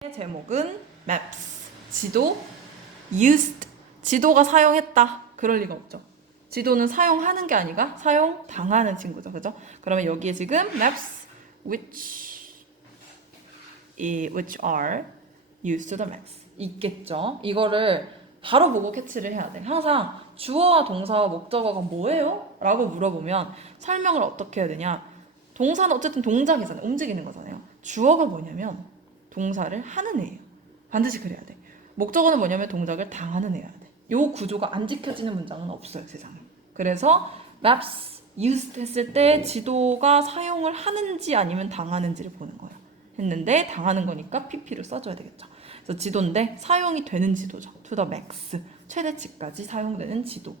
제목은 maps, 지도, used, 지도가 사용했다. 그럴 리가 없죠. 지도는 사용하는 게 아니라 사용당하는 친구죠. 그죠? 그러면 여기에 지금 maps which are used to the maps 있겠죠. 이거를 바로 보고 캐치를 해야 돼. 항상 주어와 동사와 목적어가 뭐예요? 라고 물어보면 설명을 어떻게 해야 되냐. 동사는 어쨌든 동작이잖아요. 움직이는 거잖아요. 주어가 뭐냐면 동사를 하는 애예요. 반드시 그래야 돼. 목적어는 뭐냐면 동작을 당하는 애여야 돼. 요 구조가 안 지켜지는 문장은 없어요, 세상에. 그래서 maps used 했을 때 지도가 사용을 하는지 아니면 당하는지를 보는 거예요. 했는데 당하는 거니까 pp를 써줘야 되겠죠. 그래서 지도인데 사용이 되는 지도죠. to the max, 최대치까지 사용되는 지도.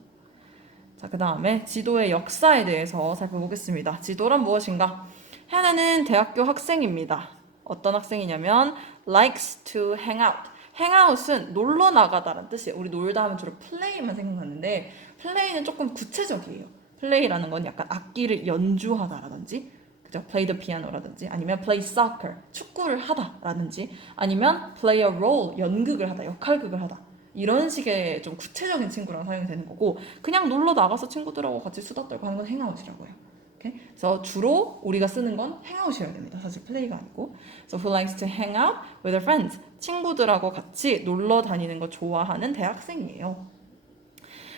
자, 그 다음에 지도의 역사에 대해서 살펴보겠습니다. 지도란 무엇인가? 하나는 대학교 학생입니다. 어떤 학생이냐면 likes to hang out. hangout은 놀러 나가다라는 뜻이에요. 우리 놀다 하면 주로 플레이만 생각하는데 플레이는 조금 구체적이에요. 플레이라는 건 약간 악기를 연주하다라든지 그죠? play the piano라든지 아니면 play soccer, 축구를 하다라든지 아니면 play a role, 연극을 하다, 역할극을 하다. 이런 식의 좀 구체적인 친구랑 사용이 되는 거고 그냥 놀러 나가서 친구들하고 같이 수다 떨고 하는 건 행아웃이라고 해요. 오케이? 그래서 주로 우리가 쓰는 건 행아웃이어야 됩니다. 사실 플레이가 아니고. So who likes to hang out with their friends? 친구들하고 같이 놀러 다니는 거 좋아하는 대학생이에요.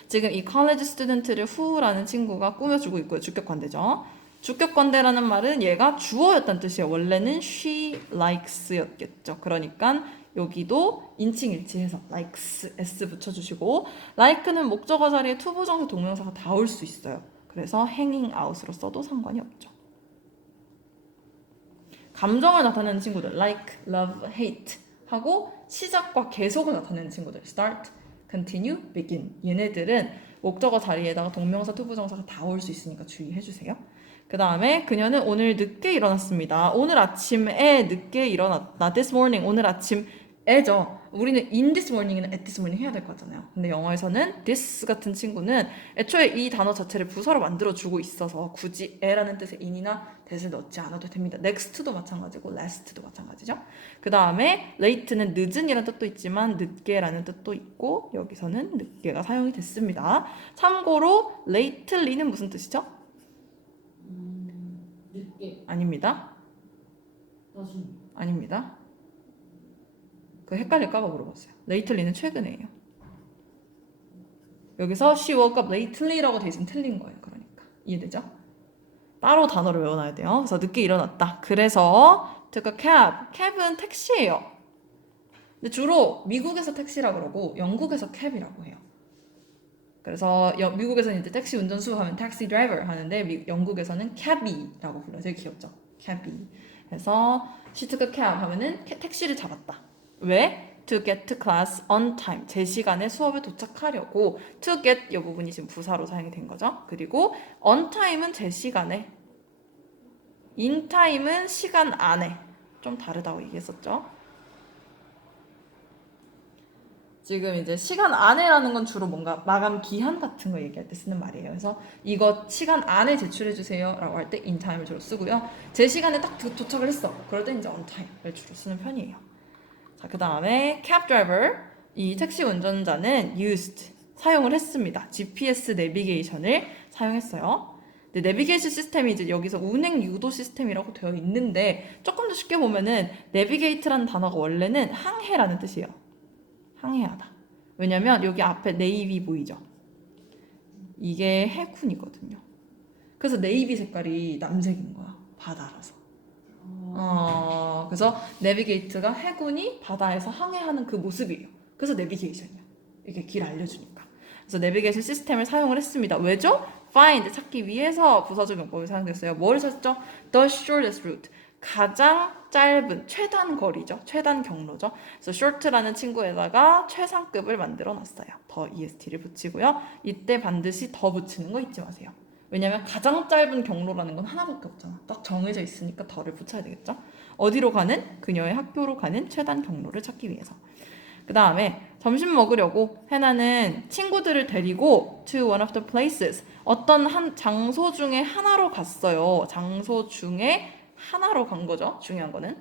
지금 이 college student를 who라는 친구가 꾸며주고 있고요. 주격관대죠. 주격관대라는 말은 얘가 주어였단 뜻이에요. 원래는 she likes였겠죠. 그러니까 여기도 인칭일치해서 likes s 붙여주시고 like는 목적어 자리에 투부정사 동명사가 다 올 수 있어요. 그래서 hanging out으로 써도 상관이 없죠. 감정을 나타내는 친구들 like, love, hate 하고 시작과 계속을 나타내는 친구들 start, continue, begin 얘네들은 목적어 자리에다가 동명사, 투부정사가 다 올 수 있으니까 주의해주세요. 그 다음에 그녀는 오늘 늦게 일어났습니다. 오늘 아침에 늦게 일어났다. This morning, 오늘 아침에죠. 우리는 in this morning이나 at this morning 해야 될 것 같잖아요. 근데 영어에서는 this 같은 친구는 애초에 이 단어 자체를 부사로 만들어주고 있어서 굳이 에라는 뜻의 in이나 that을 넣지 않아도 됩니다. next도 마찬가지고 last도 마찬가지죠. 그 다음에 late는 늦은이라는 뜻도 있지만 늦게라는 뜻도 있고 여기서는 늦게가 사용이 됐습니다. 참고로 lately는 무슨 뜻이죠? 늦게 아닙니다. 나중 아닙니다. 그 헷갈릴까봐 물어봤어요. lately는 최근에예요. 여기서 she woke up lately라고 돼 있으면 틀린 거예요. 그러니까 이해되죠? 따로 단어를 외워놔야 돼요. 그래서 늦게 일어났다. 그래서 took a cab. cab은 택시예요. 근데 주로 미국에서 택시라 그러고 영국에서 캡이라고 해요. 그래서 미국에서는 이제 택시 운전수 하면 taxi driver 하는데 영국에서는 cabby라고 불러요. 되게 귀엽죠? cabby. 그래서 she took a cab 하면은 택시를 잡았다. 왜? To get to class on time. 제 시간에 수업에 도착하려고 to get 이 부분이 지금 부사로 사용이 된 거죠. 그리고 on time은 제 시간에 in time은 시간 안에 좀 다르다고 얘기했었죠. 지금 이제 시간 안에라는 건 주로 뭔가 마감 기한 같은 거 얘기할 때 쓰는 말이에요. 그래서 이거 시간 안에 제출해 주세요 라고 할 때 in time을 주로 쓰고요. 제 시간에 딱 도착을 했어. 그럴 때 이제 on time을 주로 쓰는 편이에요. 자, 그 다음에 cab driver, 이 택시 운전자는 used, 사용을 했습니다. GPS 내비게이션을 사용했어요. 근데 내비게이션 시스템이 이제 여기서 운행 유도 시스템이라고 되어 있는데 조금 더 쉽게 보면은 내비게이트라는 단어가 원래는 항해라는 뜻이에요. 항해하다. 왜냐면 여기 앞에 네이비 보이죠? 이게 해군이거든요. 그래서 네이비 색깔이 남색인 거야. 바다라서. 그래서 내비게이트가 해군이 바다에서 항해하는 그 모습이에요. 그래서 내비게이션이야. 이게 길 알려주니까. 그래서 내비게이션 시스템을 사용을 했습니다. 왜죠? find, 찾기 위해서 부사적 용법이 사용됐어요. 뭘 찾죠? the shortest route. 가장 짧은 최단 거리죠. 최단 경로죠. 그래서 short라는 친구에다가 최상급을 만들어 놨어요. 더 est를 붙이고요. 이때 반드시 더 붙이는 거 잊지 마세요. 왜냐면 가장 짧은 경로라는 건 하나밖에 없잖아. 딱 정해져 있으니까 더를 붙여야 되겠죠. 어디로 가는? 그녀의 학교로 가는 최단 경로를 찾기 위해서. 그 다음에 점심 먹으려고 해나는 친구들을 데리고 to one of the places, 어떤 한 장소 중에 하나로 갔어요. 장소 중에 하나로 간 거죠. 중요한 거는.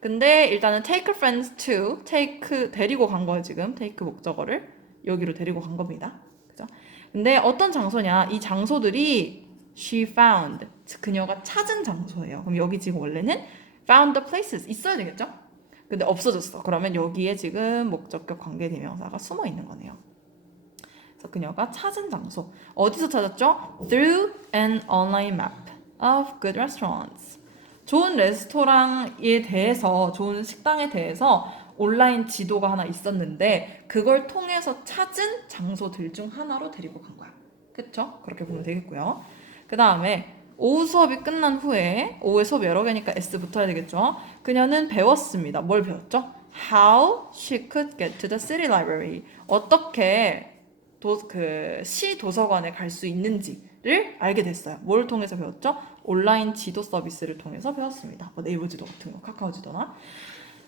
근데 일단은 take friends to, take 데리고 간 거예요 지금. take 목적어를 여기로 데리고 간 겁니다. 그죠? 근데 어떤 장소냐? 이 장소들이 she found, 그녀가 찾은 장소예요. 그럼 여기 지금 원래는 found the places 있어야 되겠죠? 근데 없어졌어. 그러면 여기에 지금 목적격 관계대명사가 숨어 있는 거네요. 그래서 그녀가 찾은 장소. 어디서 찾았죠? Through an online map of good restaurants. 좋은 레스토랑에 대해서, 좋은 식당에 대해서 온라인 지도가 하나 있었는데 그걸 통해서 찾은 장소들 중 하나로 데리고 간 거야. 그쵸? 그렇게 보면 되겠고요. 그 다음에 오후 수업이 끝난 후에, 오후에 수업 여러 개니까 S 붙어야 되겠죠? 그녀는 배웠습니다. 뭘 배웠죠? How she could get to the city library. 어떻게 시 도서관에 갈 수 있는지를 알게 됐어요. 뭘 통해서 배웠죠? 온라인 지도 서비스를 통해서 배웠습니다. 뭐 네이버 지도 같은 거, 카카오 지도나.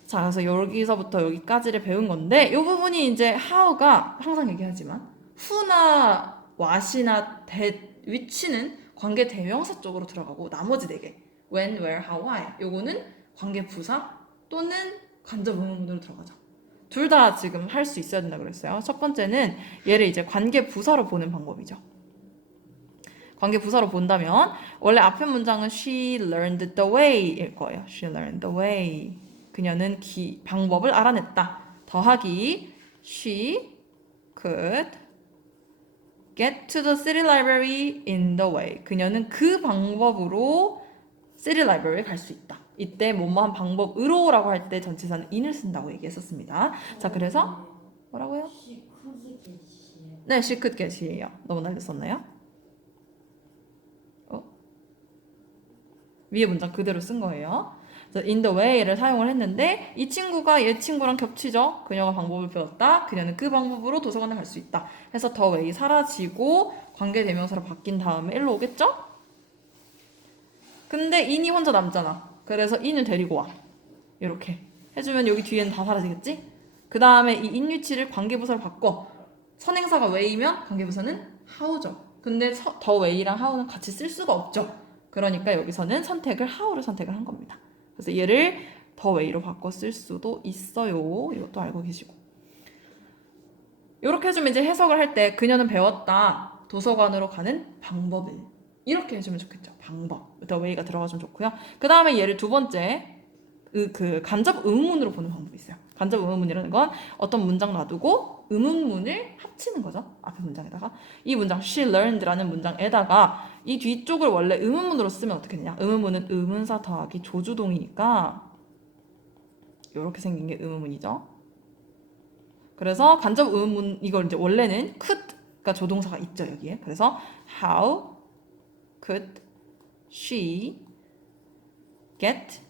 자, 그래서 여기서부터 여기까지를 배운 건데, 이 부분이 이제 how가 항상 얘기하지만 who나 what이나 which는 관계 대명사 쪽으로 들어가고 나머지 4개 when, where, how, why 요거는 관계 부사 또는 간접 의문문으로 들어가죠. 둘 다 지금 할 수 있어야 된다 그랬어요. 첫 번째는 얘를 이제 관계 부사로 보는 방법이죠. 관계 부사로 본다면 원래 앞에 문장은 she learned the way일 거예요. She learned the way. 그녀는 방법을 알아냈다. 더하기 she could get to the city library in the way. 그녀는 그 방법으로 city library에 갈 수 있다. 이때 뭐뭐한 방법으로라고 할 때 전치사는 in을 쓴다고 얘기했었습니다. 자, 그래서 뭐라고요? she could get이에요. 네, she could get이에요. 너무 날렸었나요? 위에 문장 그대로 쓴 거예요. 그래서 in the way를 사용을 했는데 이 친구가 얘 친구랑 겹치죠. 그녀가 방법을 배웠다. 그녀는 그 방법으로 도서관에 갈 수 있다. 해서 the way 사라지고 관계대명사로 바뀐 다음에 일로 오겠죠? 근데 in이 혼자 남잖아. 그래서 in을 데리고 와. 이렇게 해주면 여기 뒤에는 다 사라지겠지? 그 다음에 이 in 위치를 관계부사로 바꿔. 선행사가 way면 관계부사는 how죠. 근데 the way랑 how는 같이 쓸 수가 없죠. 그러니까 여기서는 선택을 how를 선택을 한 겁니다. 그래서 얘를 the way로 바꿔 쓸 수도 있어요. 이것도 알고 계시고. 이렇게 해주면 이제 해석을 할 때 그녀는 배웠다. 도서관으로 가는 방법을. 이렇게 해주면 좋겠죠. 방법. the way가 들어가주면 좋고요. 그 다음에 얘를 두 번째 그 간접 의문문으로 보는 방법이 있어요. 간접 의문문이라는 건 어떤 문장 놔두고 의문문을 합치는 거죠. 앞에 문장에다가 이 문장 she learned라는 문장에다가 이 뒤쪽을 원래 의문문으로 쓰면 어떻게 되냐? 의문문은 의문사 더하기 조주동이니까 이렇게 생긴 게 의문문이죠. 그래서 간접 의문문 이걸 이제 원래는 could가 조동사가 있죠 여기에. 그래서 how could she get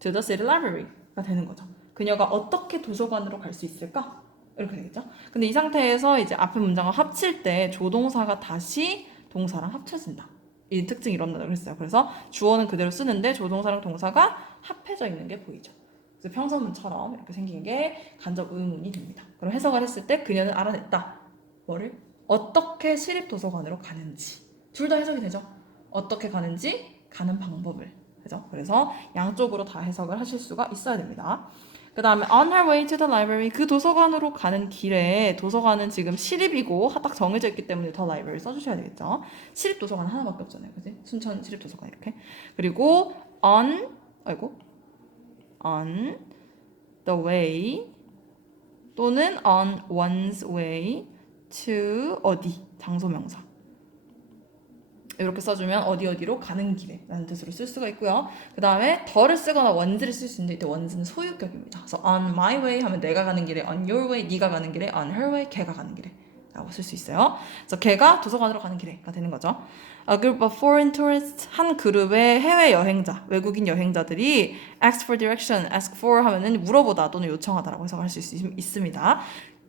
to the city library가 되는 거죠. 그녀가 어떻게 도서관으로 갈 수 있을까? 이렇게 되겠죠. 근데 이 상태에서 이제 앞에 문장을 합칠 때 조동사가 다시 동사랑 합쳐진다. 이 특징이 이런다 그랬어요. 그래서 주어는 그대로 쓰는데 조동사랑 동사가 합해져 있는 게 보이죠. 그래서 평서문처럼 이렇게 생긴 게 간접 의문이 됩니다. 그럼 해석을 했을 때 그녀는 알아냈다. 뭐를? 어떻게 시립도서관으로 가는지. 둘 다 해석이 되죠. 어떻게 가는지, 가는 방법을. 그죠? 그래서 양쪽으로 다 해석을 하실 수가 있어야 됩니다. 그 다음에 on her way to the library, 그 도서관으로 가는 길에, 도서관은 지금 시립이고 딱 정해져 있기 때문에 the library 써주셔야 되겠죠. 시립 도서관 하나밖에 없잖아요, 그지? 순천 시립 도서관 이렇게. 그리고 on the way 또는 on one's way to 어디, 장소명사. 이렇게 써주면 어디로 가는 길에 라는 뜻으로 쓸 수가 있고요. 그 다음에 더를 쓰거나 one's를 쓸 수 있는데 이때 one's는 소유격입니다. 그래서 on my way 하면 내가 가는 길에, on your way 네가 가는 길에, on her way 걔가 가는 길에 라고 쓸 수 있어요. 그래서 걔가 도서관으로 가는 길에가 되는 거죠. A group of foreign tourists, 한 그룹의 해외 여행자, 외국인 여행자들이 ask for direction, ask for 하면은 물어보다 또는 요청하다라고 해석할 수 있습니다.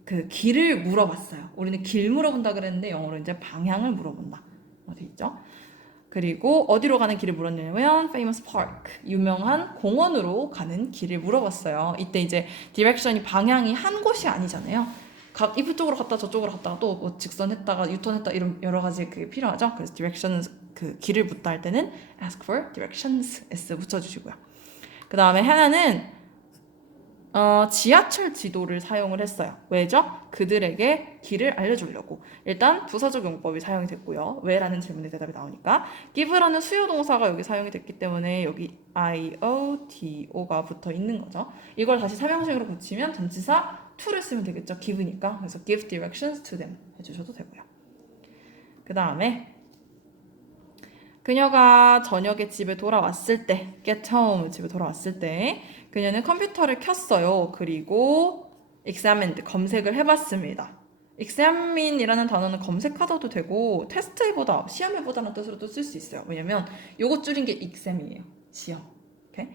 그 길을 물어봤어요. 우리는 길 물어본다 그랬는데 영어로 이제 방향을 물어본다. 어디 있죠? 그리고 어디로 가는 길을 물었냐면 famous park, 유명한 공원으로 가는 길을 물어봤어요. 이때 이제 direction이 방향이 한 곳이 아니잖아요. 이 쪽으로 갔다 저쪽으로 갔다가 또 뭐 직선했다가 유턴했다 이런 여러 가지 그게 필요하죠. 그래서 direction은 그 길을 묻다 할 때는 ask for directions s 붙여주시고요. 그 다음에 하나는 지하철 지도를 사용을 했어요. 왜죠? 그들에게 길을 알려주려고. 일단 부사적 용법이 사용이 됐고요. 왜라는 질문에 대답이 나오니까 give라는 수요 동사가 여기 사용이 됐기 때문에 여기 IOTO가 붙어 있는 거죠. 이걸 다시 삼형식으로 붙이면 전치사 to를 쓰면 되겠죠. give니까. 그래서 give directions to them 해주셔도 되고요. 그 다음에 그녀가 저녁에 집에 돌아왔을 때, get home 집에 돌아왔을 때 그녀는 컴퓨터를 켰어요. 그리고 examined 검색을 해봤습니다. examine이라는 단어는 검색하다도 되고 테스트해보다, 시험해보다는 뜻으로도 쓸 수 있어요. 왜냐면 요거 줄인 게 exam이에요. 시험. 오케이?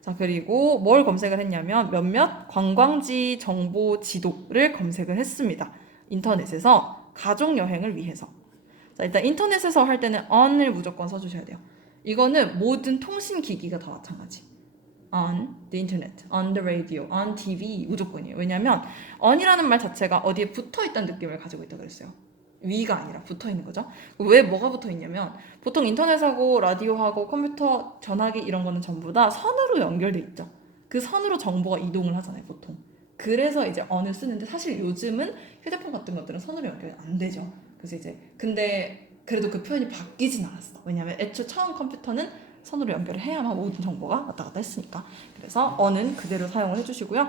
자, 그리고 뭘 검색을 했냐면 몇몇 관광지 정보 지도를 검색을 했습니다. 인터넷에서 가족 여행을 위해서. 자, 일단 인터넷에서 할 때는 on을 무조건 써주셔야 돼요. 이거는 모든 통신 기기가 다 마찬가지. on the internet, on the radio, on TV 무조건이에요. 왜냐면 on이라는 말 자체가 어디에 붙어 있다는 느낌을 가지고 있다고 그랬어요. 위가 아니라 붙어 있는 거죠. 왜 뭐가 붙어 있냐면 보통 인터넷하고 라디오하고 컴퓨터, 전화기 이런 거는 전부 다 선으로 연결돼 있죠. 그 선으로 정보가 이동을 하잖아요, 보통. 그래서 이제 on을 쓰는데 사실 요즘은 휴대폰 같은 것들은 선으로 연결이 안 되죠. 그래서 이제 근데 그래도 그 표현이 바뀌진 않았어. 왜냐면 애초 처음 컴퓨터는 선으로 연결을 해야만 모든 정보가 왔다 갔다 했으니까. 그래서 on은 그대로 사용을 해주시고요.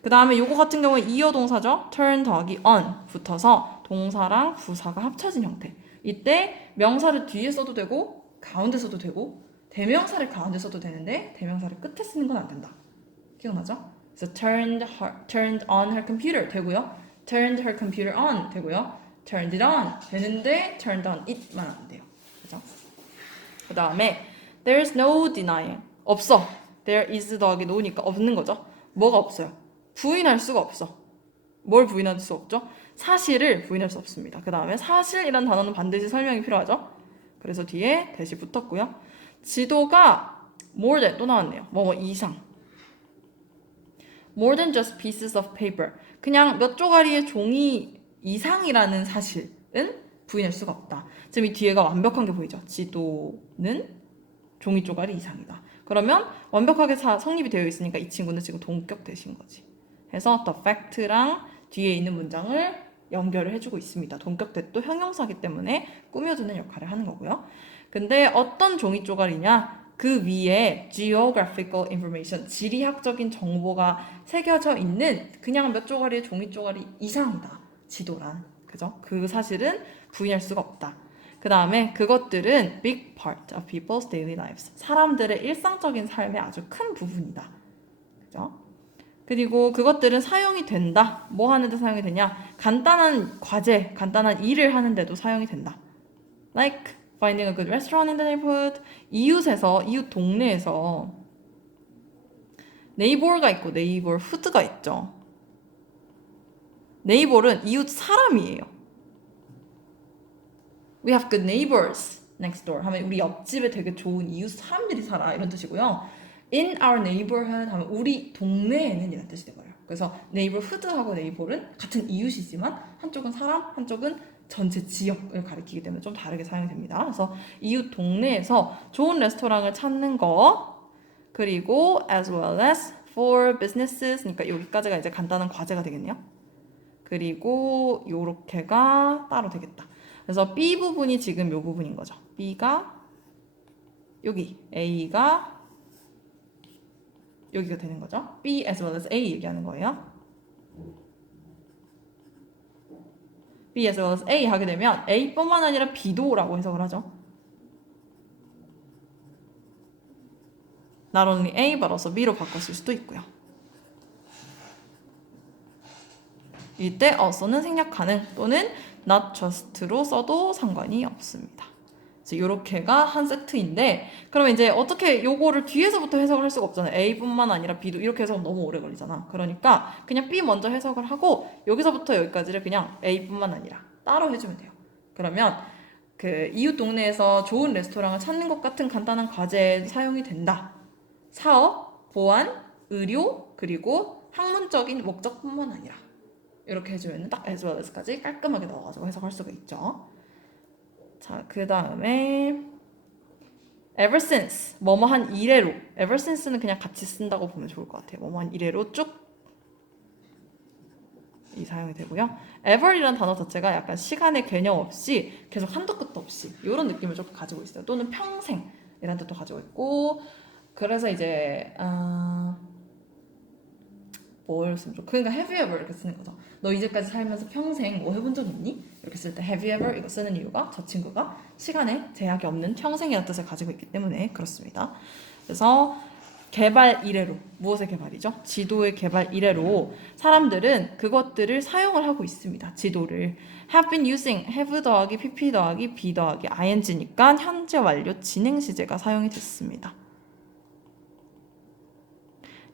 그 다음에 요거 같은 경우에 이어 동사죠. turn 더하기 on 붙어서 동사랑 부사가 합쳐진 형태. 이때 명사를 뒤에 써도 되고 가운데 써도 되고 대명사를 가운데 써도 되는데 대명사를 끝에 쓰는 건 안 된다. 기억나죠? 그래서 turned on her computer 되고요. turned her computer on 되고요. turned it on 되는데 turned on it만 안 돼요. 그죠? 그 다음에 there's no denying 없어. there is 더하기 no니까 없는 거죠. 뭐가 없어요? 부인할 수가 없어. 뭘 부인할 수 없죠? 사실을 부인할 수 없습니다. 그 다음에 사실이란 단어는 반드시 설명이 필요하죠. 그래서 뒤에 대시 붙었고요. 지도가 more than 또 나왔네요. 뭐 이상. more than just pieces of paper. 그냥 몇 조가리의 종이 이상이라는 사실은 부인할 수가 없다. 지금 이 뒤에가 완벽한 게 보이죠? 지도는 종이 조가리 이상이다. 그러면 완벽하게 성립이 되어 있으니까 이 친구는 지금 동격 대신 거지. 해서 the fact랑 뒤에 있는 문장을 연결을 해주고 있습니다. 동격 대도 형용사기 때문에 꾸며주는 역할을 하는 거고요. 근데 어떤 종이 조가리냐? 그 위에 geographical information, 지리학적인 정보가 새겨져 있는 그냥 몇 조가리의 종이 조가리 이상이다. 지도란. 그죠? 그 사실은 부인할 수가 없다. 그 다음에 그것들은 big part of people's daily lives. 사람들의 일상적인 삶의 아주 큰 부분이다. 그죠? 그리고 그것들은 사용이 된다. 뭐 하는데 사용이 되냐? 간단한 과제, 간단한 일을 하는데도 사용이 된다. Like finding a good restaurant in the neighborhood. 이웃에서, 이웃 동네에서 neighbor가 있고 neighborhood가 있죠. neighbor은 이웃 사람이에요. We have good neighbors next door 하면 우리 옆집에 되게 좋은 이웃 사람들이 살아 이런 뜻이고요. In our neighborhood 하면 우리 동네에는 이런 뜻이 되고요. 그래서 neighborhood하고 neighbor은 같은 이웃이지만 한쪽은 사람, 한쪽은 전체 지역을 가리키기 때문에 좀 다르게 사용이 됩니다. 그래서 이웃 동네에서 좋은 레스토랑을 찾는 거 그리고 as well as for businesses 그러니까 여기까지가 이제 간단한 과제가 되겠네요. 그리고 요렇게가 따로 되겠다. 그래서 B 부분이 지금 요 부분인 거죠. B가 여기, A가 여기가 되는 거죠. B as well as A 얘기하는 거예요. B as well as A 하게 되면 A뿐만 아니라 B도라고 해석을 하죠. Not only A but also B로 바꿨을 수도 있고요. 이때 also는 생략 가능 또는 not just로 써도 상관이 없습니다. 그래서 요렇게가 한 세트인데 그러면 이제 어떻게 요거를 뒤에서부터 해석을 할 수가 없잖아요. A뿐만 아니라 B도 이렇게 해석은 너무 오래 걸리잖아. 그러니까 그냥 B 먼저 해석을 하고 여기서부터 여기까지를 그냥 A뿐만 아니라 따로 해주면 돼요. 그러면 그 이웃 동네에서 좋은 레스토랑을 찾는 것 같은 간단한 과제에 사용이 된다. 사업, 보안, 의료, 그리고 학문적인 목적뿐만 아니라 이렇게 해주면 딱 as well as까지 깔끔하게 넣어가지고 해석할 수가 있죠. 자, 그 다음에 ever since, 뭐뭐한 이래로 ever since는 그냥 같이 쓴다고 보면 좋을 것 같아요. 뭐뭐한 이래로 쭉 이 사용이 되고요. ever이라는 단어 자체가 약간 시간의 개념 없이 계속 한도 끝도 없이 이런 느낌을 조금 가지고 있어요. 또는 평생이라는 뜻도 가지고 있고 그래서 이제 뭘 쓰면 좋 그러니까 have you ever 이렇게 쓰는 거죠. 너 이제까지 살면서 평생 뭐 해본 적 있니? 이렇게 쓸 때 have you ever 이거 쓰는 이유가 저 친구가 시간에 제약이 없는 평생이라는 뜻을 가지고 있기 때문에 그렇습니다. 그래서 개발 이래로 무엇의 개발이죠? 지도의 개발 이래로 사람들은 그것들을 사용을 하고 있습니다. 지도를 have been using have 더하기 pp 더하기 be 더하기 ing니까 현재 완료 진행 시제가 사용이 됐습니다.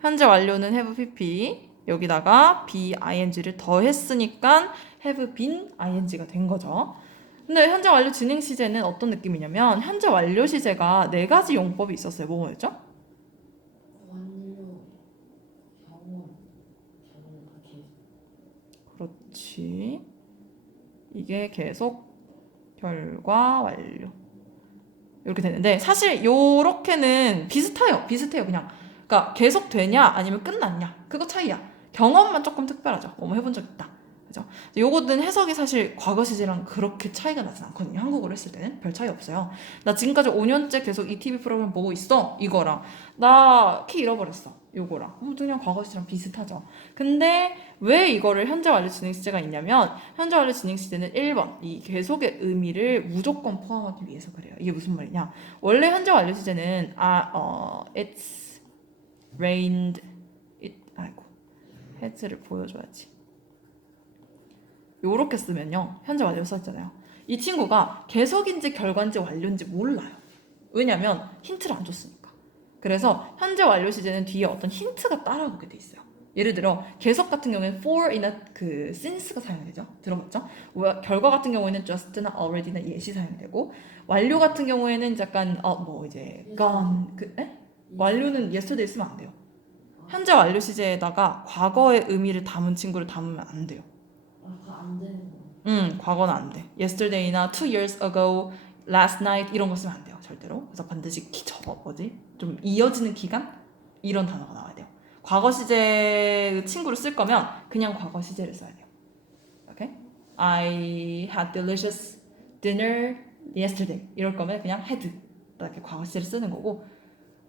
현재 완료는 have pp 여기다가 be ing를 더했으니까 have been ing가 된 거죠. 근데 현재 완료 진행 시제는 어떤 느낌이냐면 현재 완료 시제가 네 가지 용법이 있었어요. 뭐였죠? 완료, 경험, 계속. 그렇지. 이게 계속 결과 완료 이렇게 되는데 사실 요렇게는 비슷해요. 그냥. 그러니까 계속 되냐 아니면 끝났냐 그거 차이야. 경험만 조금 특별하죠. 뭐 해본 적 있다. 그죠? 요거는 해석이 사실 과거 시제랑 그렇게 차이가 나진 않거든요. 한국어로 했을 때는 별 차이 없어요. 나 지금까지 5년째 계속 이 TV 프로그램 보고 있어. 이거랑 나 키 잃어버렸어. 요거랑 그냥 과거 시제랑 비슷하죠. 근데 왜 이거를 현재 완료 진행 시제가 있냐면 현재 완료 진행 시제는 1번 이 계속의 의미를 무조건 포함하기 위해서 그래요. 이게 무슨 말이냐? 원래 현재 완료 시제는 it's rained 아이고 해즈를 보여줘야지. 요렇게 쓰면요 현재 완료 써있잖아요. 이 친구가 계속인지 결과인지 완료인지 몰라요. 왜냐면 힌트를 안 줬으니까. 그래서 현재 완료 시제는 뒤에 어떤 힌트가 따라오게 돼 있어요. 예를 들어 계속 같은 경우에는 for이나 그 since가 사용이 되죠. 들어봤죠? 결과 같은 경우에는 just나 already나 yet이 사용이 되고 완료 같은 경우에는 약간 뭐 이제 gone 완료는 yesterday 쓰면 안 돼요. 현재 완료 시제에다가 과거의 의미를 담은 친구를 담으면 안 돼요. 그거 안 되는 거. 과거는 안 돼. yesterday나 2 years ago, last night 이런 거 쓰면 안 돼요. 절대로. 그래서 반드시 좀 이어지는 기간? 이런 단어가 나와야 돼요. 과거 시제 친구를 쓸 거면 그냥 과거 시제를 써야 돼요. 오케이? I had delicious dinner yesterday. 이럴 거면 그냥 had 이렇게 과거 시제를 쓰는 거고.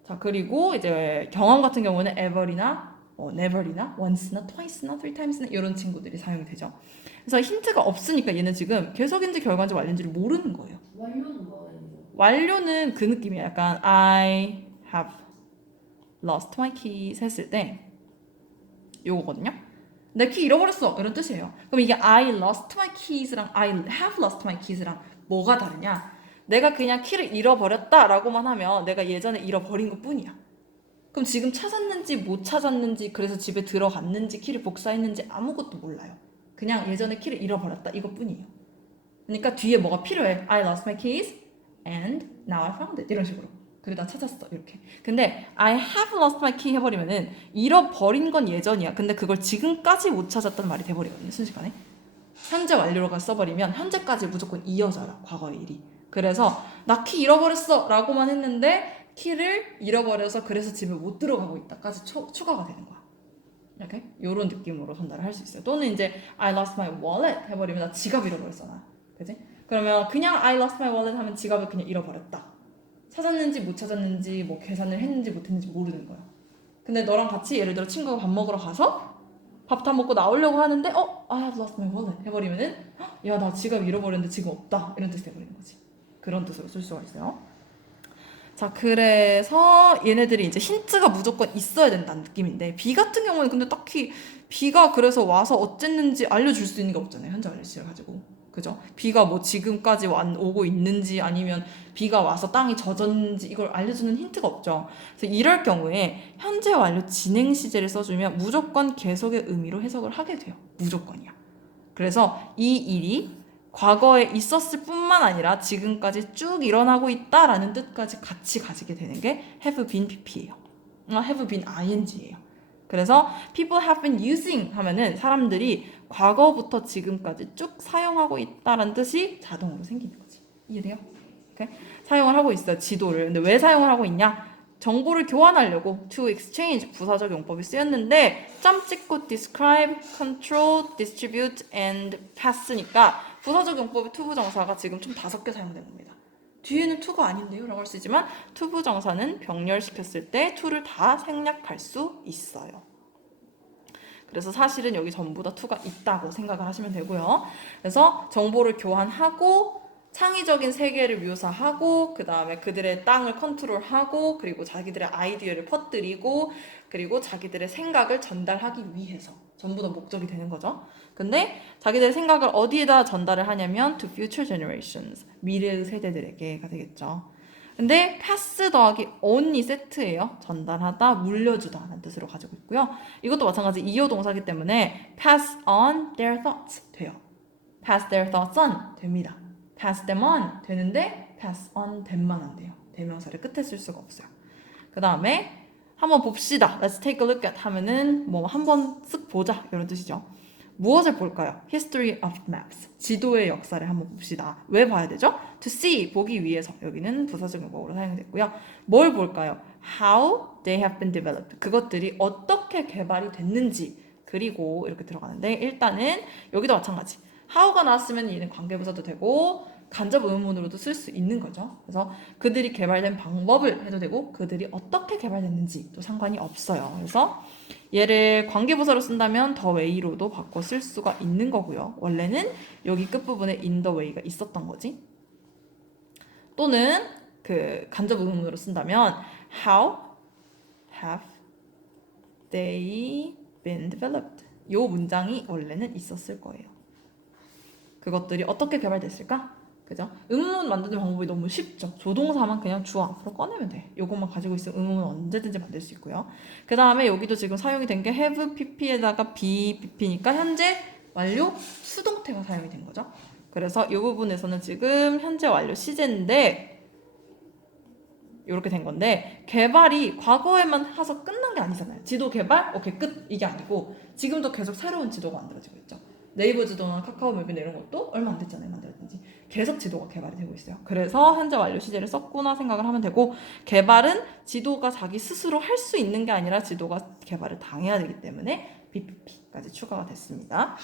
자, 그리고 이제 경험 같은 경우는 ever이나 never이나 once나 twice나 three times나 이런 친구들이 사용이 되죠. 그래서 힌트가 없으니까 얘는 지금 계속인지 결과인지 완료인지를 모르는 거예요. 완료는 뭐예요? 완료는 그 느낌이야. 약간 I have lost my keys 했을 때 요거거든요. 내 키 잃어버렸어 이런 뜻이에요. 그럼 이게 I lost my keys랑 I have lost my keys랑 뭐가 다르냐? 내가 그냥 키를 잃어버렸다라고만 하면 내가 예전에 잃어버린 것 뿐이야. 그럼 지금 찾았는지 못 찾았는지 그래서 집에 들어갔는지 키를 복사했는지 아무것도 몰라요. 그냥 예전에 키를 잃어버렸다 이것뿐이에요. 그러니까 뒤에 뭐가 필요해. I lost my keys and now I found it 이런 식으로. 그래 나 찾았어 이렇게. 근데 I have lost my key 해버리면은 잃어버린 건 예전이야. 근데 그걸 지금까지 못 찾았다는 말이 돼버리거든요. 순식간에. 현재 완료로가 써버리면 현재까지 무조건 이어져요. 과거의 일이. 그래서 나 키 잃어버렸어 라고만 했는데 키를 잃어버려서 그래서 집에 못 들어가고 있다까지 추가가 되는 거야. 이렇게 요런 느낌으로 전달을 할 수 있어요. 또는 이제 I lost my wallet 해버리면 나 지갑 잃어버렸잖아. 그지? 그러면 그냥 I lost my wallet 하면 지갑을 그냥 잃어버렸다. 찾았는지 못 찾았는지 뭐 계산을 했는지 못 했는지 모르는 거야. 근데 너랑 같이 예를 들어 친구가 밥 먹으러 가서 밥 다 먹고 나오려고 하는데 I have lost my wallet 해버리면은 야 나 지갑 잃어버렸는데 지금 없다 이런 뜻이 돼버리는 거지. 그런 뜻으로 쓸 수가 있어요. 자, 그래서 얘네들이 이제 힌트가 무조건 있어야 된다는 느낌인데 B 같은 경우는 근데 딱히 B가 그래서 와서 어쨌는지 알려줄 수 있는 게 없잖아요. 현재 완료 시제를 가지고. 그죠? B가 뭐 지금까지 오고 있는지 아니면 B가 와서 땅이 젖었는지 이걸 알려주는 힌트가 없죠. 그래서 이럴 경우에 현재 완료 진행 시제를 써주면 무조건 계속의 의미로 해석을 하게 돼요. 무조건이야. 그래서 이 일이 과거에 있었을 뿐만 아니라 지금까지 쭉 일어나고 있다라는 뜻까지 같이 가지게 되는 게 have been pp예요. have been ing예요. 그래서 people have been using 하면은 사람들이 과거부터 지금까지 쭉 사용하고 있다라는 뜻이 자동으로 생기는 거지. 이해돼요? 오케이? 사용을 하고 있어요. 지도를. 근데 왜 사용을 하고 있냐? 정보를 교환하려고 to exchange 부사적 용법이 쓰였는데 점 찍고 describe, control, distribute and pass니까 부사적 용법의 투부정사가 지금 총 5개 사용된 겁니다. 뒤에는 to가 아닌데요? 라고 할 수 있지만 투부정사는 병렬시켰을 때 to를 다 생략할 수 있어요. 그래서 사실은 여기 전부 다 to가 있다고 생각을 하시면 되고요. 그래서 정보를 교환하고 창의적인 세계를 묘사하고 그 다음에 그들의 땅을 컨트롤하고 그리고 자기들의 아이디어를 퍼뜨리고 그리고 자기들의 생각을 전달하기 위해서 전부 다 목적이 되는 거죠. 근데 자기들의 생각을 어디에다 전달을 하냐면 to future generations, 미래의 세대들에게가 되겠죠. 근데 pass 더하기 on이 세트예요. 전달하다, 물려주다 라는 뜻으로 가지고 있고요. 이것도 마찬가지 이어 동사이기 때문에 pass on their thoughts 돼요. pass their thoughts on 됩니다. pass them on 되는데 pass on them만 안 돼요. 대명사를 끝에 쓸 수가 없어요. 그 다음에 한번 봅시다. Let's take a look at 하면은 뭐 한번 쓱 보자 이런 뜻이죠. 무엇을 볼까요? History of maps. 지도의 역사를 한번 봅시다. 왜 봐야 되죠? To see, 보기 위해서. 여기는 부사적 용법으로 사용됐고요. 뭘 볼까요? How they have been developed. 그것들이 어떻게 개발이 됐는지. 그리고 이렇게 들어가는데 일단은 여기도 마찬가지. how가 나왔으면 얘는 관계부사도 되고 간접 의문으로도 쓸 수 있는 거죠. 그래서 그들이 개발된 방법을 해도 되고 그들이 어떻게 개발됐는지도 상관이 없어요. 그래서 얘를 관계부사로 쓴다면 the way로도 바꿔 쓸 수가 있는 거고요. 원래는 여기 끝부분에 in the way가 있었던 거지. 또는 그 간접 의문으로 쓴다면 how have they been developed? 이 문장이 원래는 있었을 거예요. 그것들이 어떻게 개발됐을까? 그죠? 의문문 만드는 방법이 너무 쉽죠. 조동사만 그냥 주어 앞으로 꺼내면 돼. 요것만 가지고 있으면 의문문 언제든지 만들 수 있고요. 그 다음에 여기도 지금 사용이 된 게 have pp에다가 be pp니까 현재 완료 수동태가 사용이 된 거죠. 그래서 이 부분에서는 지금 현재 완료 시제인데 이렇게 된 건데 개발이 과거에만 해서 끝난 게 아니잖아요. 지도 개발? 오케이 끝 이게 아니고 지금도 계속 새로운 지도가 만들어지고 있죠. 네이버 지도나 카카오 맵이나 이런 것도 얼마 안 됐잖아요. 만들어진지. 계속 지도가 개발이 되고 있어요. 그래서 현재 완료 시제를 썼구나 생각을 하면 되고 개발은 지도가 자기 스스로 할 수 있는 게 아니라 지도가 개발을 당해야 되기 때문에 BPP까지 추가가 됐습니다.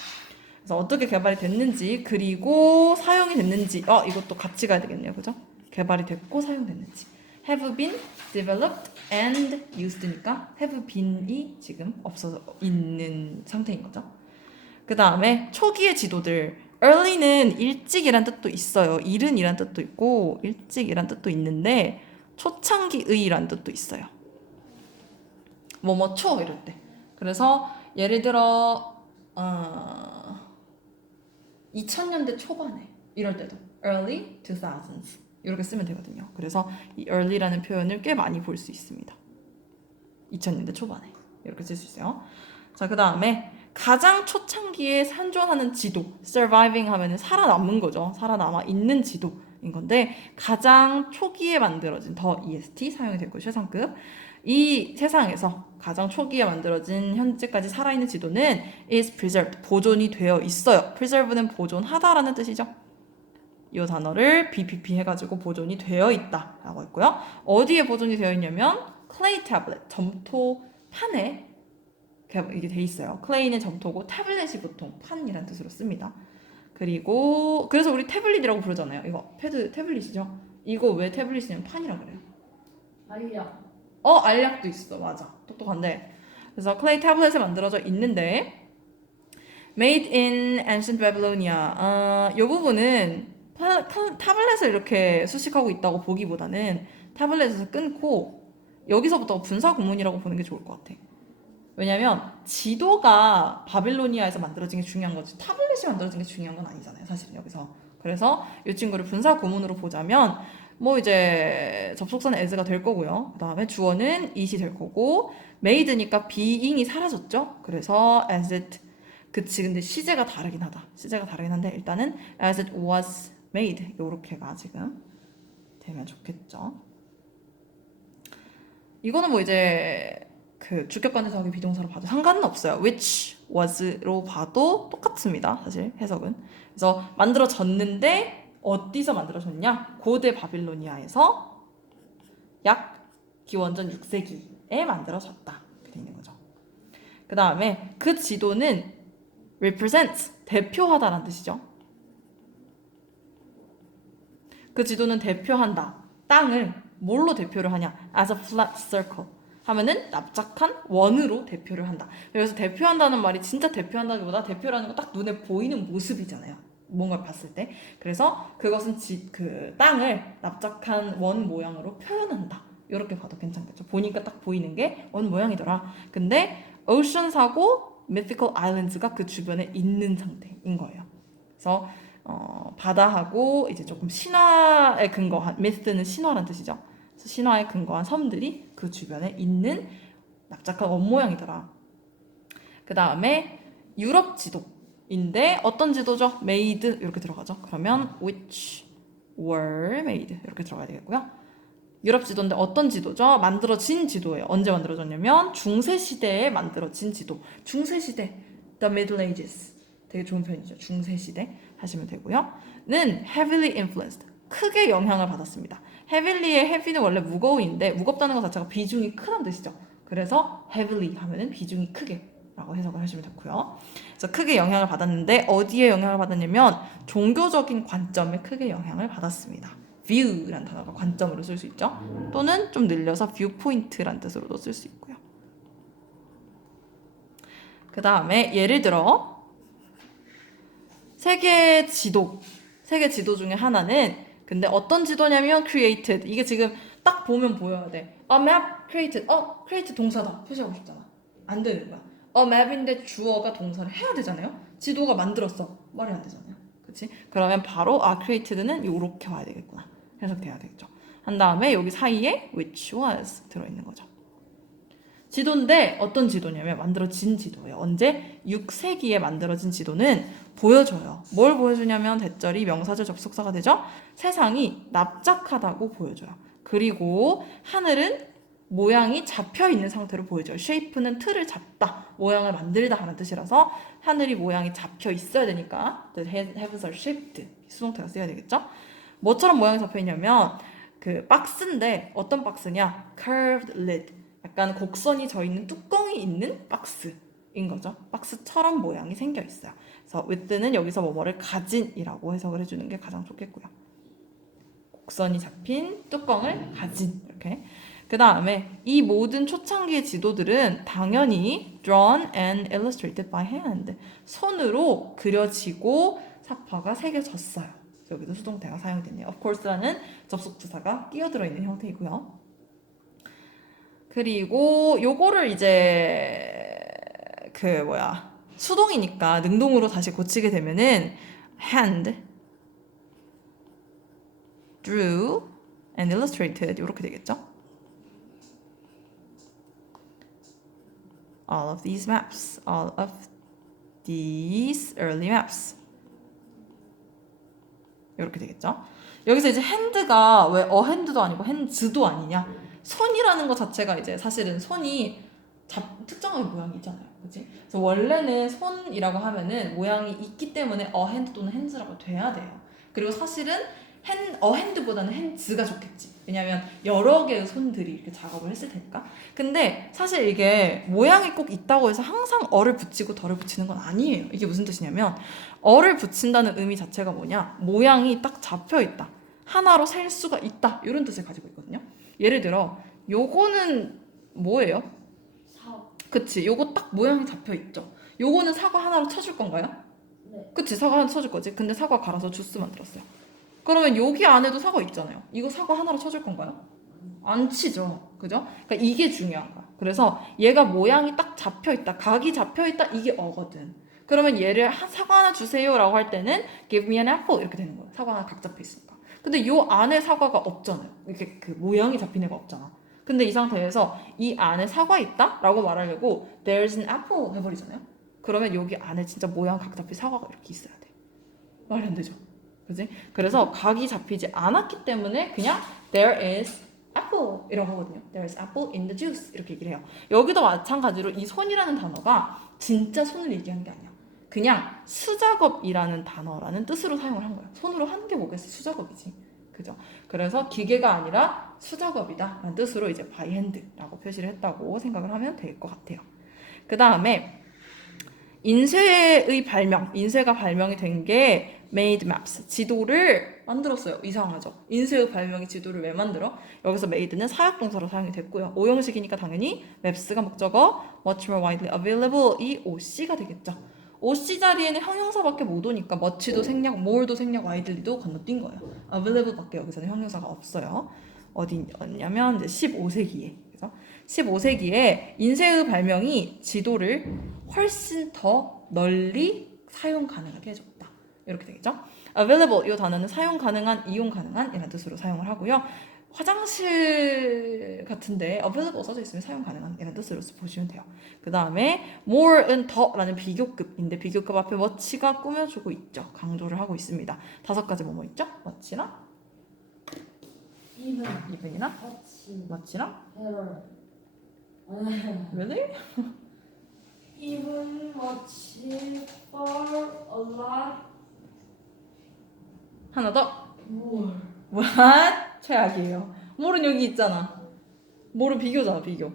그래서 어떻게 개발이 됐는지 그리고 사용이 됐는지 이것도 같이 가야 되겠네요. 그죠? 개발이 됐고 사용됐는지 have been developed and used니까 have been이 지금 없어져 있는 상태인 거죠. 그 다음에 초기의 지도들 early는 일찍이란 뜻도 있어요. 이른이란 뜻도 있고 일찍이란 뜻도 있는데 초창기의란 뜻도 있어요. 초 이럴 때. 그래서 예를 들어 2000년대 초반에 이럴 때도 early 2000s 이렇게 쓰면 되거든요. 그래서 이 early라는 표현을 꽤 많이 볼 수 있습니다. 2000년대 초반에 이렇게 쓸 수 있어요. 자, 그 다음에 가장 초창기에 산존하는 지도, surviving 하면은 살아남은 거죠. 살아남아 있는 지도인 건데 가장 초기에 만들어진 더 EST 사용이 됐고 최상급 이 세상에서 가장 초기에 만들어진 현재까지 살아있는 지도는 is preserved, 보존이 되어 있어요. preserve는 보존하다라는 뜻이죠. 이 단어를 BPP 해가지고 보존이 되어 있다라고 했고요. 어디에 보존이 되어 있냐면 clay tablet, 점토판에 이게 돼 있어요. clay는 점토고 태블릿이 보통 판이라는 뜻으로 씁니다. 그리고 그래서 우리 태블릿이라고 부르잖아요. 이거 패드 태블릿이죠. 이거 왜 태블릿이냐면 판이라 그래요. 알약. 알약도 있어. 맞아. 똑똑한데. 그래서 clay 태블릿에 만들어져 있는데 made in ancient Babylonia. 이 부분은 타블렛을 이렇게 수식하고 있다고 보기보다는 타블렛에서 끊고 여기서부터 분사 구문이라고 보는 게 좋을 것 같아. 왜냐면 지도가 바빌로니아에서 만들어진 게 중요한 거지 타블렛이 만들어진 게 중요한 건 아니잖아요. 사실은 여기서. 그래서 이 친구를 분사 구문으로 보자면 뭐 이제 접속사는 as가 될 거고요. 그 다음에 주어는 it이 될 거고 made니까 being이 사라졌죠. 그래서 as it 그치 근데 시제가 다르긴 하다. 시제가 다르긴 한데 일단은 as it was made 요렇게가 지금 되면 좋겠죠. 이거는 뭐 이제 그 주격관계사하기 비동사로 봐도 상관은 없어요. which was로 봐도 똑같습니다. 사실 해석은. 그래서 만들어졌는데 어디서 만들어졌냐? 고대 바빌로니아에서 약 기원전 6세기에 만들어졌다. 이렇게 돼 있는 거죠. 그 다음에 그 지도는 represents, 대표하다라는 뜻이죠. 그 지도는 대표한다. 땅을 뭘로 대표를 하냐? as a flat circle. 하면은 납작한 원으로 대표를 한다. 그래서 대표한다는 말이 진짜 대표한다기보다 대표라는 거 딱 눈에 보이는 모습이잖아요. 뭔가 봤을 때. 그래서 그것은 그 땅을 납작한 원 모양으로 표현한다. 이렇게 봐도 괜찮겠죠. 보니까 딱 보이는 게 원 모양이더라. 근데 oceans하고 mythical islands가 그 주변에 있는 상태인 거예요. 그래서 바다하고 이제 조금 신화에 근거한, myth는 신화란 뜻이죠. 그래서 신화에 근거한 섬들이 그 주변에 있는 납작한 원 모양이더라. 그 다음에 유럽 지도인데 어떤 지도죠? made 이렇게 들어가죠. 그러면 which were made 이렇게 들어가야 되겠고요. 유럽 지도인데 어떤 지도죠? 만들어진 지도예요. 언제 만들어졌냐면 중세 시대에 만들어진 지도. 중세 시대, the Middle Ages. 되게 좋은 표현이죠. 중세 시대 하시면 되고요. 는 heavily influenced. 크게 영향을 받았습니다. heavily의 heavy는 원래 무거운인데 무겁다는 것 자체가 비중이 크다는 뜻이죠. 그래서 heavily 하면은 비중이 크게 라고 해석을 하시면 좋고요. 그래서 크게 영향을 받았는데 어디에 영향을 받았냐면 종교적인 관점에 크게 영향을 받았습니다. view라는 단어가 관점으로 쓸 수 있죠. 또는 좀 늘려서 viewpoint라는 뜻으로도 쓸 수 있고요. 그 다음에 예를 들어 세계 지도 중에 하나는 근데 어떤 지도냐면 created. 이게 지금 딱 보면 보여야 돼. A map created. create 동사다. 표시하고 싶잖아. 안 되는 거야. A map인데 주어가 동사를 해야 되잖아요. 지도가 만들었어. 말이 안 되잖아요. 그치? 그러면 바로 created는 이렇게 와야 되겠구나. 해석돼야 되겠죠. 한 다음에 여기 사이에 which was 들어있는 거죠. 지도인데 어떤 지도냐면 만들어진 지도예요. 언제? 6세기에 만들어진 지도는 보여줘요. 뭘 보여주냐면 대절이 명사절 접속사가 되죠. 세상이 납작하다고 보여줘요. 그리고 하늘은 모양이 잡혀있는 상태로 보여줘요. shape는 틀을 잡다, 모양을 만들다 하는 뜻이라서 하늘이 모양이 잡혀 있어야 되니까 the heavens are shaped 수동태가 쓰여야 되겠죠. 뭐처럼 모양이 잡혀있냐면 그 박스인데 어떤 박스냐? curved lid. 약간 곡선이 져 있는 뚜껑이 있는 박스인 거죠. 박스처럼 모양이 생겨 있어요. 그래서 with는 여기서 뭐뭐를 가진이라고 해석을 해주는 게 가장 좋겠고요. 곡선이 잡힌 뚜껑을 가진 이렇게. 그 다음에 이 모든 초창기의 지도들은 당연히 drawn and illustrated by hand. 손으로 그려지고 삽화가 새겨졌어요. 여기도 수동태가 사용됐네요. Of course라는 접속부사가 끼어들어 있는 형태이고요. 그리고 요거를 이제 수동이니까 능동으로 다시 고치게 되면은 hand, drew, and illustrated 이렇게 되겠죠. All of these early maps 이렇게 되겠죠. 여기서 이제 hand가 왜 hand도 아니고 hands도 아니냐? 손이라는 것 자체가 이제 사실은 손이 특정한 모양이 있잖아요. 그치? 그래서 원래는 손이라고 하면은 모양이 있기 때문에 hand 또는 hands라고 돼야 돼요. 그리고 사실은 hand보다는 hands가 좋겠지. 왜냐면 여러 개의 손들이 이렇게 작업을 했을 테니까. 근데 사실 이게 모양이 꼭 있다고 해서 항상 어를 붙이고 덜을 붙이는 건 아니에요. 이게 무슨 뜻이냐면 어를 붙인다는 의미 자체가 뭐냐? 모양이 딱 잡혀 있다. 하나로 셀 수가 있다. 이런 뜻을 가지고 있거든요. 예를 들어 요거는 뭐예요? 사업. 그치? 요거 딱 모양이 잡혀 있죠. 요거는 사과 하나로 쳐줄 건가요? 네. 그치? 사과 하나 쳐줄 거지. 근데 사과 갈아서 주스 만들었어요. 그러면 여기 안에도 사과 있잖아요. 이거 사과 하나로 쳐줄 건가요? 안 치죠. 그죠? 그러니까 이게 중요한 거야. 그래서 얘가 모양이 딱 잡혀 있다. 각이 잡혀 있다. 이게 어거든. 그러면 얘를 사과 하나 주세요 라고 할 때는 give me an apple 이렇게 되는 거예요. 사과 하나 각 잡혀 있으니까. 근데 요 안에 사과가 없잖아요. 이렇게 그 모양이 잡힌 애가 없잖아. 근데 이 상태에서 이 안에 사과 있다? 라고 말하려고 there's an apple 해버리잖아요. 그러면 여기 안에 진짜 모양 각 잡힌 사과가 이렇게 있어야 돼. 말이 안 되죠. 그지? 그래서 각이 잡히지 않았기 때문에 그냥 there is apple 이라고 하거든요. There is apple in the juice 이렇게 얘기를 해요. 여기도 마찬가지로 이 손이라는 단어가 진짜 손을 얘기하는 게 아니야. 그냥 수작업이라는 단어라는 뜻으로 사용을 한 거야. 손으로 하는 게 뭐겠어? 수작업이지. 그죠? 그래서 기계가 아니라 수작업이다 라는 뜻으로 이제 by hand라고 표시를 했다고 생각을 하면 될 것 같아요. 그 다음에 인쇄가 발명이 된 게 made maps, 지도를 만들었어요. 이상하죠? 인쇄의 발명이 지도를 왜 만들어? 여기서 made는 사역동사로 사용이 됐고요. 오형식이니까 당연히 maps가 목적어, much more widely available 이 OC가 되겠죠. OC 자리에는 형용사밖에 못 오니까 much도 생략, more도 생략, widely도 건너뛴 거예요. available밖에 여기서는 형용사가 없어요. 어디냐면 이제 15세기에. 그래서 15세기에 인쇄의 발명이 지도를 훨씬 더 널리 사용 가능하게 해줬다. 이렇게 되겠죠. available 이 단어는 사용 가능한, 이용 가능한 이라는 뜻으로 사용을 하고요. 화장실 같은데 available 써져 있으면 사용 가능한 이라는 뜻으로 보시면 돼요. 그 다음에 more은 더라는 비교급인데 비교급 앞에 much가 꾸며주고 있죠. 강조를 하고 있습니다. 5가지 뭐뭐 있죠? much랑 even이랑 much랑 really? Even much for a lot 하나 더. more. what? 최악이에요. more은 여기 있잖아. more은 비교잖아, 비교.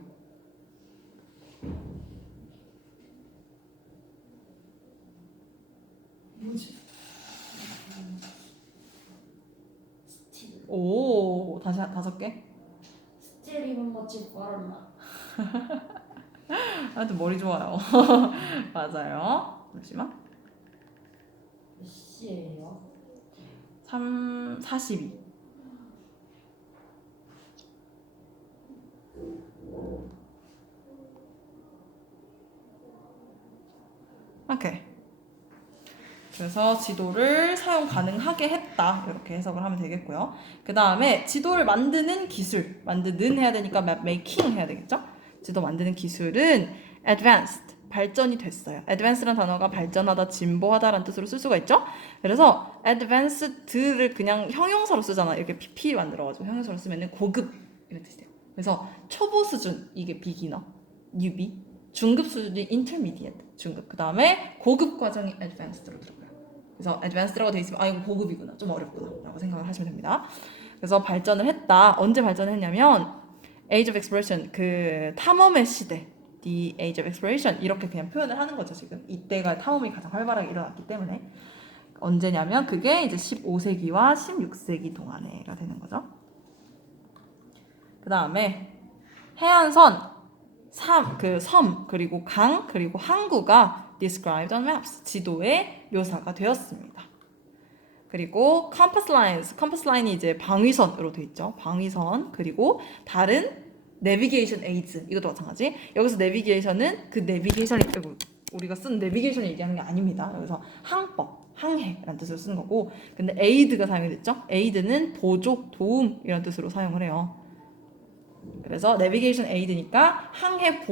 뭐지? 오, 다시 5개. Still even much for a lot. 하여튼 머리 좋아요. 맞아요. 잠시만. 몇 시예요? 42. 오케이. 그래서 지도를 사용 가능하게 했다. 이렇게 해석을 하면 되겠고요. 그 다음에 지도를 만드는 기술. 만드는 해야 되니까 map making 해야 되겠죠? 지도 만드는 기술은 advanced. 발전이 됐어요. advance라는 단어가 발전하다, 진보하다라는 뜻으로 쓸 수가 있죠? 그래서 advanced를 그냥 형용사로 쓰잖아. 이렇게 pp 만들어가지고 형용사로 쓰면 고급 이런 뜻이 돼요. 그래서 초보 수준, 이게 beginner, newbie. 중급 수준이 intermediate, 중급. 그 다음에 고급 과정이 advanced로 들어가요. 그래서 advanced라고 돼 있으면 아 이거 고급이구나, 좀 어렵구나 라고 생각을 하시면 됩니다. 그래서 발전을 했다. 언제 발전을 했냐면 age of exploration, 그 탐험의 시대, the age of exploration 이렇게 그냥 표현을 하는 거죠. 지금 이때가 탐험이 가장 활발하게 일어났기 때문에. 언제냐면 그게 이제 15세기와 16세기 동안에가 되는 거죠. 그 다음에 해안선, 섬, 그리고 강, 그리고 항구가 described on maps, 지도에 묘사가 되었습니다. 그리고 compass lines, compass line이 이제 방위선으로 돼 있죠. 방위선, 그리고 다른 navigation aids, 이것도 마찬가지. 여기서 navigation은 그 내비게이션이, 우리가 쓴 내비게이션 얘기하는 게 아닙니다. 여기서 항법, 항해라는 뜻으로 쓰는 거고, 근데 aid가 사용이 됐죠. aid는 보조, 도움 이런 뜻으로 사용을 해요. 그래서 내비게이션 에이드니까 항해